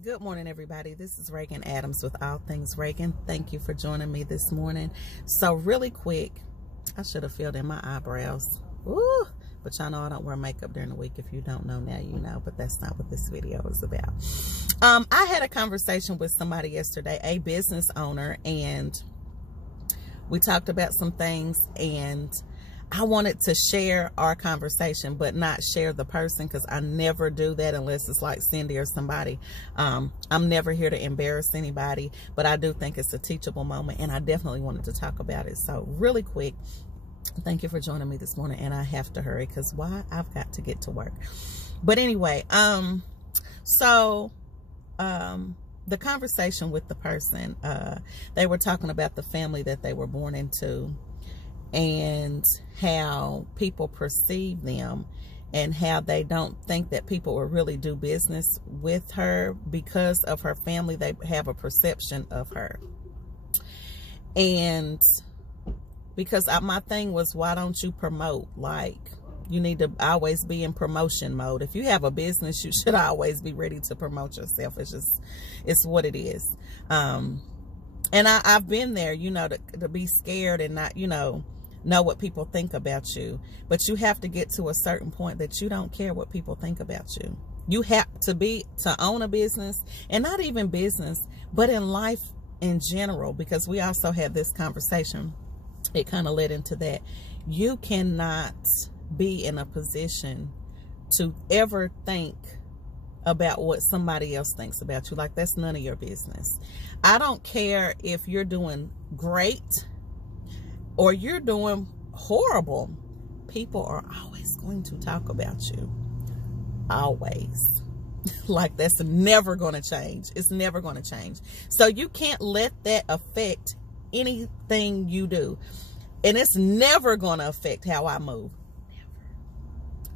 Good morning, everybody. This is Regan Adams with All Things Regan. Thank you for joining me this morning. So really quick, I should have filled in my eyebrows. Ooh, but y'all know I don't wear makeup during the week. If you don't know, now you know, but that's not what this video is about. I had a conversation with somebody yesterday, a business owner, and we talked about some things, and I wanted to share our conversation, but not share the person, because I never do that unless it's like Cindy or somebody. I'm never here to embarrass anybody, but I do think it's a teachable moment, and I definitely wanted to talk about it. So really quick, thank you for joining me this morning, and I have to hurry because why? I've got to get to work. But anyway, the conversation with the person, they were talking about the family that they were born into, and how people perceive them, and how they don't think that people will really do business with her because of her family. They have a perception of her. And because my thing was, why don't you promote? Like, you need to always be in promotion mode. If you have a business, you should always be ready to promote yourself. It's what it is. And I've been there, to be scared and not, know what people think about you. But you have to get to a certain point that you don't care what people think about you. You have to own a business, and not even business, but in life in general, because we also had this conversation. It kind of led into that. You cannot be in a position to ever think about what somebody else thinks about you. Like, that's none of your business. I don't care if you're doing great or you're doing horrible. People are always going to talk about you. Always. Like, that's never going to change. It's never going to change. So you can't let that affect anything you do. And it's never going to affect how I move.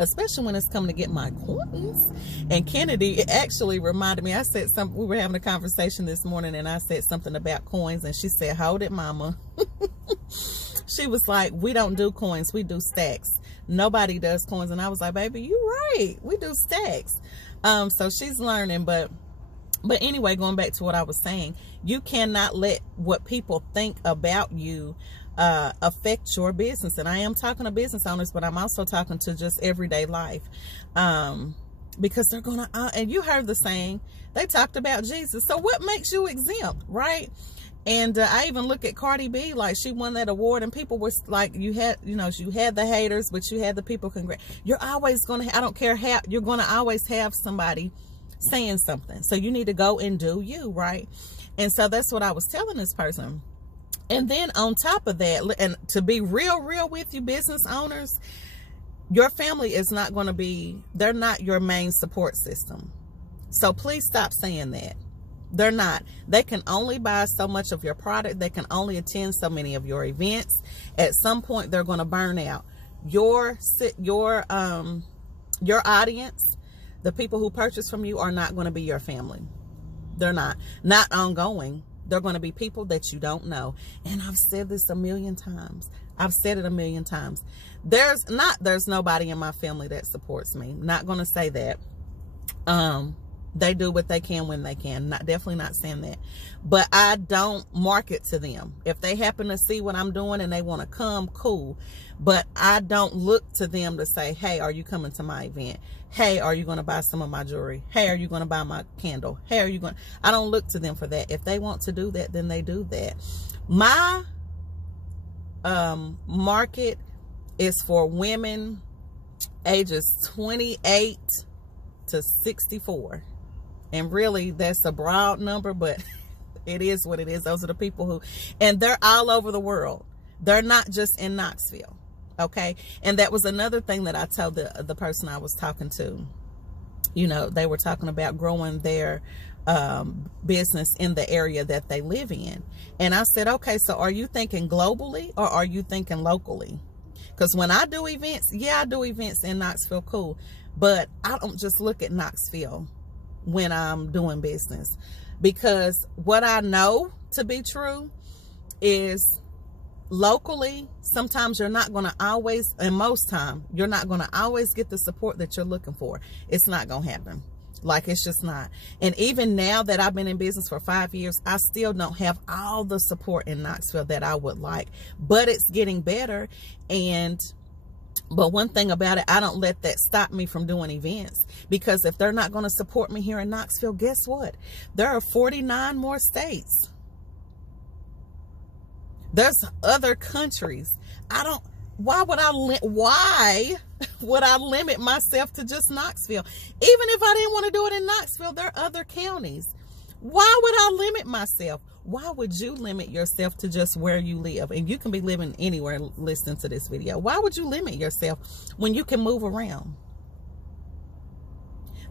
Especially when it's coming to get my coins. And Kennedy actually reminded me, I said something, we were having a conversation this morning, and I said something about coins, and she said, hold it, mama. She was like, we don't do coins, we do stacks. Nobody does coins. And I was like, baby, you're right, we do stacks. So she's learning. But anyway, going back to what I was saying, you cannot let what people think about you affect your business. And I am talking to business owners, but I'm also talking to just everyday life, because they're gonna and you heard the saying, they talked about Jesus, so what makes you exempt, right? And I even look at Cardi B, like, she won that award, and people were like, you had the haters, but you had the people you're always gonna, I don't care how, you're gonna always have somebody saying something. So you need to go and do you, right? And so that's what I was telling this person. And then on top of that, and to be real with you business owners, your family is not going to be, they're not your main support system. So please stop saying that. They're not. They can only buy so much of your product. They can only attend so many of your events. At some point, they're going to burn out. Your audience, the people who purchase from you, are not going to be your family. They're not ongoing. They're going to be people that you don't know. And I've said this a million times. I've said it a million times. There's nobody in my family that supports me. Not going to say that. They do what they can when they can. Definitely not saying that. But I don't market to them. If they happen to see what I'm doing and they want to come, cool. But I don't look to them to say, hey, are you coming to my event? Hey, are you going to buy some of my jewelry? Hey, are you going to buy my candle? Hey, are you going? I don't look to them for that. If they want to do that, then they do that. My market is for women ages 28 to 64. And really, that's a broad number, but it is what it is. Those are the people who, and they're all over the world. They're not just in Knoxville. Okay. And that was another thing that I told the person I was talking to. They were talking about growing their business in the area that they live in. And I said, okay, so are you thinking globally or are you thinking locally? Because when I do events, yeah, I do events in Knoxville, cool. But I don't just look at Knoxville when I'm doing business, because what I know to be true is locally, sometimes you're not going to always, and most time, you're not going to always get the support that you're looking for. It's not going to happen. Like, it's just not. And even now that I've been in business for 5 years, I still don't have all the support in Knoxville that I would like, but it's getting better. But one thing about it, I don't let that stop me from doing events, because if they're not going to support me here in Knoxville, guess what? There are 49 more states. There's other countries. Why would I limit myself to just Knoxville? Even if I didn't want to do it in Knoxville, there are other counties. Why would I limit myself? Why would you limit yourself to just where you live? And you can be living anywhere listening to this video. Why would you limit yourself when you can move around?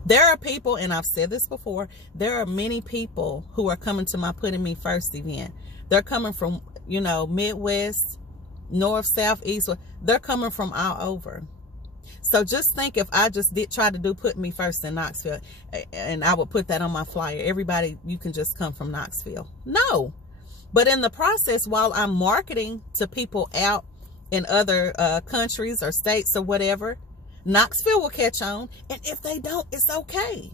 There are people, and I've said this before, there are many people who are coming to my Putting Me First event. They're coming from, Midwest, North, South, East. They're coming from all over. So just think, if I just try to do Put Me First in Knoxville, and I would put that on my flyer, everybody, you can just come from Knoxville. No. But in the process, while I'm marketing to people out in other countries or states or whatever, Knoxville will catch on. And if they don't, it's okay.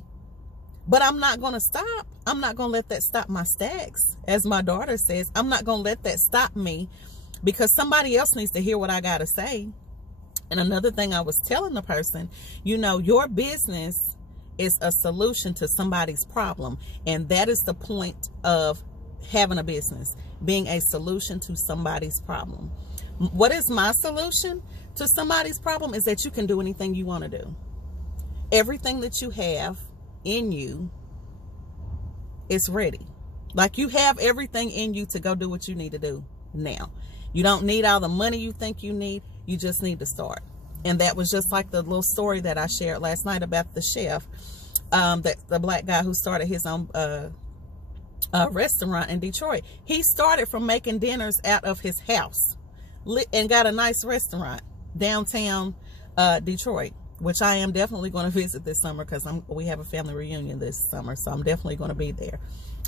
But I'm not going to stop. I'm not going to let that stop my stacks. As my daughter says, I'm not going to let that stop me, because somebody else needs to hear what I got to say. And another thing I was telling the person, your business is a solution to somebody's problem. And that is the point of having a business, being a solution to somebody's problem. What is my solution to somebody's problem? Is that you can do anything you want to do. Everything that you have in you is ready. Like, you have everything in you to go do what you need to do now. You don't need all the money you think you need. You just need to start. And that was just like the little story that I shared last night about the chef, the black guy who started his own restaurant in Detroit. He started from making dinners out of his house and got a nice restaurant downtown Detroit, which I am definitely going to visit this summer, because we have a family reunion this summer. So I'm definitely going to be there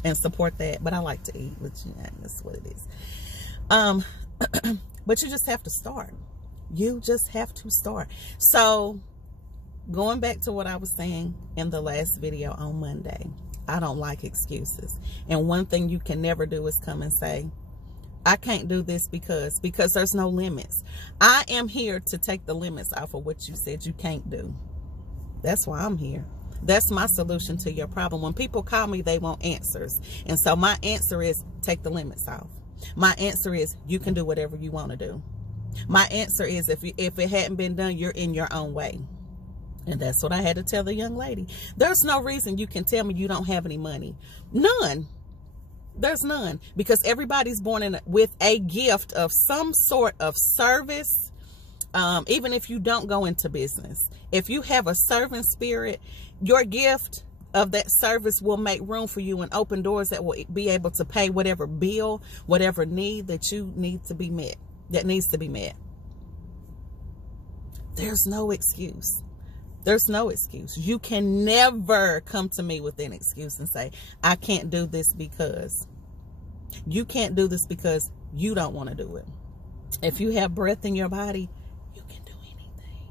and support that. But I like to eat, which that's what it is. But you just have to start. You just have to start. So going back to what I was saying in the last video on Monday, I don't like excuses. And one thing you can never do is come and say, I can't do this because there's no limits. I am here to take the limits off of what you said you can't do. That's why I'm here. That's my solution to your problem. When people call me, they want answers. And so my answer is, take the limits off. My answer is, you can do whatever you want to do. My answer is, if it hadn't been done, you're in your own way. And that's what I had to tell the young lady. There's no reason you can tell me you don't have any money. None. There's none. Because everybody's born with a gift of some sort of service. Even if you don't go into business, if you have a servant spirit, your gift of that service will make room for you and open doors that will be able to pay whatever bill, whatever need that you need to be met, that needs to be met. There's no excuse. There's no excuse. You can never come to me with an excuse and say, I can't do this because. You can't do this because you don't want to do it. If you have breath in your body, you can do anything.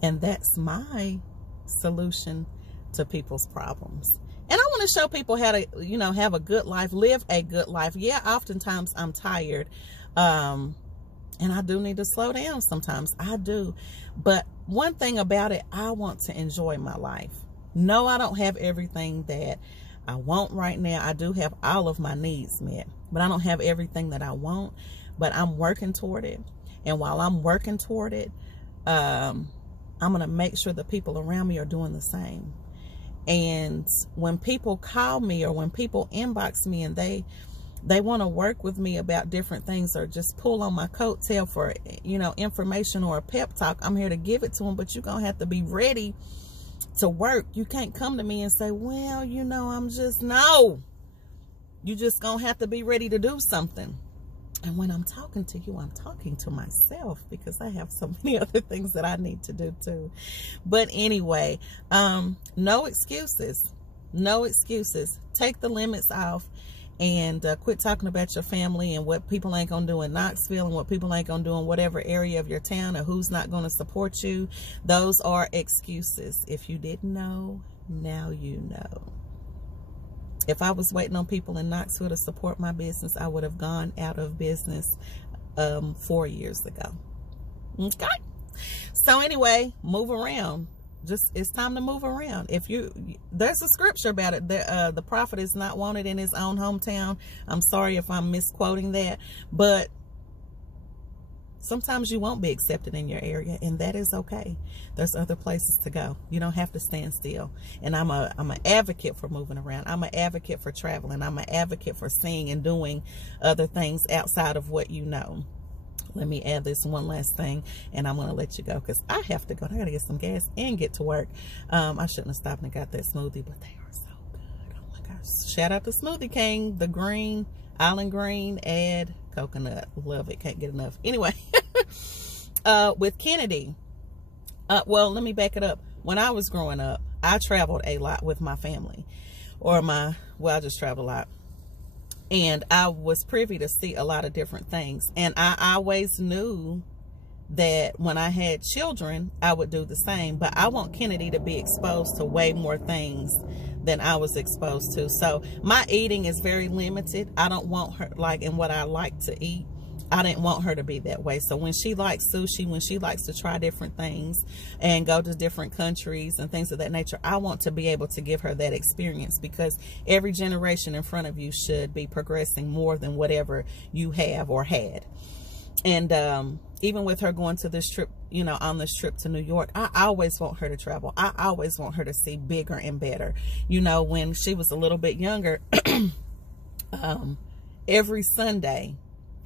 And that's my solution to people's problems. And I want to show people how to, have a good life, live a good life. Yeah, oftentimes I'm tired. And I do need to slow down sometimes. I do. But one thing about it, I want to enjoy my life. No, I don't have everything that I want right now. I do have all of my needs met, but I don't have everything that I want. But I'm working toward it. And while I'm working toward it, I'm going to make sure the people around me are doing the same. And when people call me or when people inbox me and they want to work with me about different things or just pull on my coattail for, information or a pep talk, I'm here to give it to them. But you're going to have to be ready to work. You can't come to me and say, well, no. You just going to have to be ready to do something. And when I'm talking to you, I'm talking to myself, because I have so many other things that I need to do too. But anyway, no excuses. No excuses. Take the limits off and quit talking about your family and what people ain't going to do in Knoxville and what people ain't going to do in whatever area of your town or who's not going to support you. Those are excuses. If you didn't know, Now you know. If I was waiting on people in Knoxville to support my business, I would have gone out of business 4 years ago. Okay. So anyway, move around. It's time to move around. There's a scripture about it. The prophet is not wanted in his own hometown. I'm sorry if I'm misquoting that, but sometimes you won't be accepted in your area, and that is okay. There's other places to go. You don't have to stand still. And I'm an advocate for moving around. I'm an advocate for traveling. I'm an advocate for seeing and doing other things outside of what you know. Let me add this one last thing, and I'm going to let you go because I have to go. I got to get some gas and get to work. I shouldn't have stopped and got that smoothie, but they are so good. Oh my gosh. Shout out to Smoothie King, the green, Island Green, add coconut. Love it. Can't get enough. Anyway, with Kennedy, well, let me back it up. When I was growing up, I traveled a lot with my family, I just traveled a lot. And I was privy to see a lot of different things. And I always knew that when I had children, I would do the same. But I want Kennedy to be exposed to way more things than I was exposed to. So my eating is very limited. I don't want her, like, in what I like to eat, I didn't want her to be that way. So when she likes sushi, when she likes to try different things and go to different countries and things of that nature, I want to be able to give her that experience, because every generation in front of you should be progressing more than whatever you have or had. And even with her going to this trip, on this trip to New York, I always want her to travel. I always want her to see bigger and better. When she was a little bit younger, every Sunday,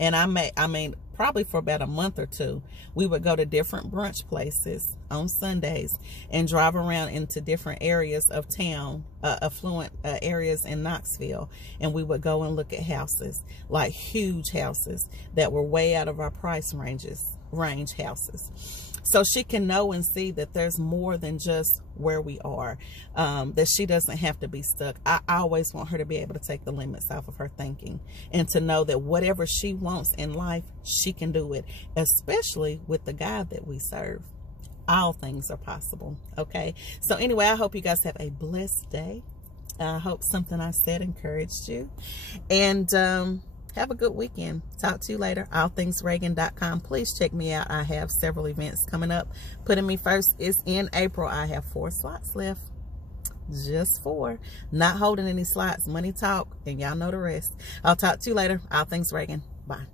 and I mean, probably for about a month or two, we would go to different brunch places on Sundays and drive around into different areas of town, affluent areas in Knoxville. And we would go and look at houses, like huge houses that were way out of our price range houses. So she can know and see that there's more than just where we are, that she doesn't have to be stuck. I always want her to be able to take the limits off of her thinking, and to know that whatever she wants in life, she can do it, especially with the God that we serve. All things are possible. Okay. So anyway, I hope you guys have a blessed day. I hope something I said encouraged you, and have a good weekend. Talk to you later. allthingsregan.com. Please check me out. I have several events coming up. Putting Me First is in April. I have 4 slots left. Just 4. Not holding any slots. Money talk, and y'all know the rest. I'll talk to you later. All Things Regan. Bye.